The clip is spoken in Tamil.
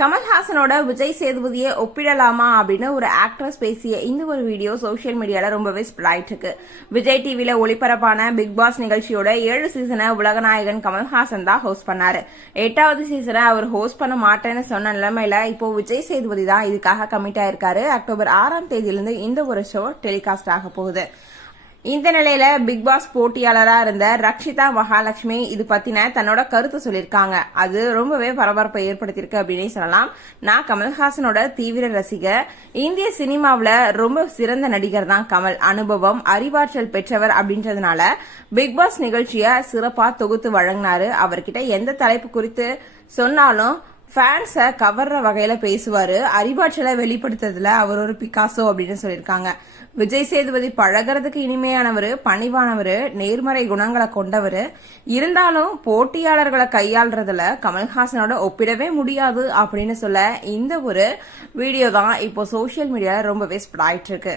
கமல்ஹாசனோட விஜய் சேதுபதியை ஒப்பிடலாமா அப்படின்னு ஒரு ஆக்ட்ரஸ் பேசிய இந்த ஒரு வீடியோ சோஷியல் மீடியால ரொம்பவே ஸ்ப்ரெட் இருக்கு விஜய் டிவில ஒளிபரப்பான பிக் பாஸ் நிகழ்ச்சியோட ஏழு சீசனை உலகநாயகன் கமல்ஹாசன் தான் ஹோஸ்ட் பண்ணாரு. எட்டாவது சீசனை அவர் ஹோஸ்ட் பண்ண மாட்டேன்னு சொன்ன நிலைமையில இப்போ விஜய் சேதுபதி தான் இதுக்காக கமிட் ஆயிருக்காரு. அக்டோபர் ஆறாம் தேதியிலிருந்து இந்த ஒரு ஷோ டெலிகாஸ்ட் ஆக போகுது. இந்த நிலையில பிக் பாஸ் போட்டியாளரா இருந்த ரக்ஷிதா மகாலட்சுமி இது பத்தின தன்னோட கருத்து சொல்லியிருக்காங்க. அது ரொம்பவே பரபரப்பை ஏற்படுத்தியிருக்கு அப்படின்னே சொல்லலாம். நான் கமல்ஹாசனோட தீவிர ரசிகர். இந்திய சினிமாவில் ரொம்ப சிறந்த நடிகர் தான் கமல். அனுபவம் அறிவாற்றல் பெற்றவர் அப்படின்றதுனால பிக் பாஸ் நிகழ்ச்சிய சிறப்பா தொகுத்து வழங்கினாரு. அவர்கிட்ட எந்த தலைப்பு குறித்து சொன்னாலும் ஃபேன்ஸை கவர்ற வகையில் பேசுவார். அறிவாற்றலை வெளிப்படுத்துறதுல அவர் ஒரு பிகாசோ அப்படின்னு சொல்லியிருக்காங்க. விஜய் சேதுபதி பழகிறதுக்கு இனிமையானவர் பணிவானவர் நேர்மறை குணங்களை கொண்டவர். இருந்தாலும் போட்டியாளர்களை கையாள்றதுல கமல்ஹாசனோட ஒப்பிடவே முடியாது அப்படின்னு சொல்ல இந்த ஒரு வீடியோ தான் இப்போ சோஷியல் மீடியாவில் ரொம்பவே ஸ்ப்ரெட் ஆயிட்டு இருக்கு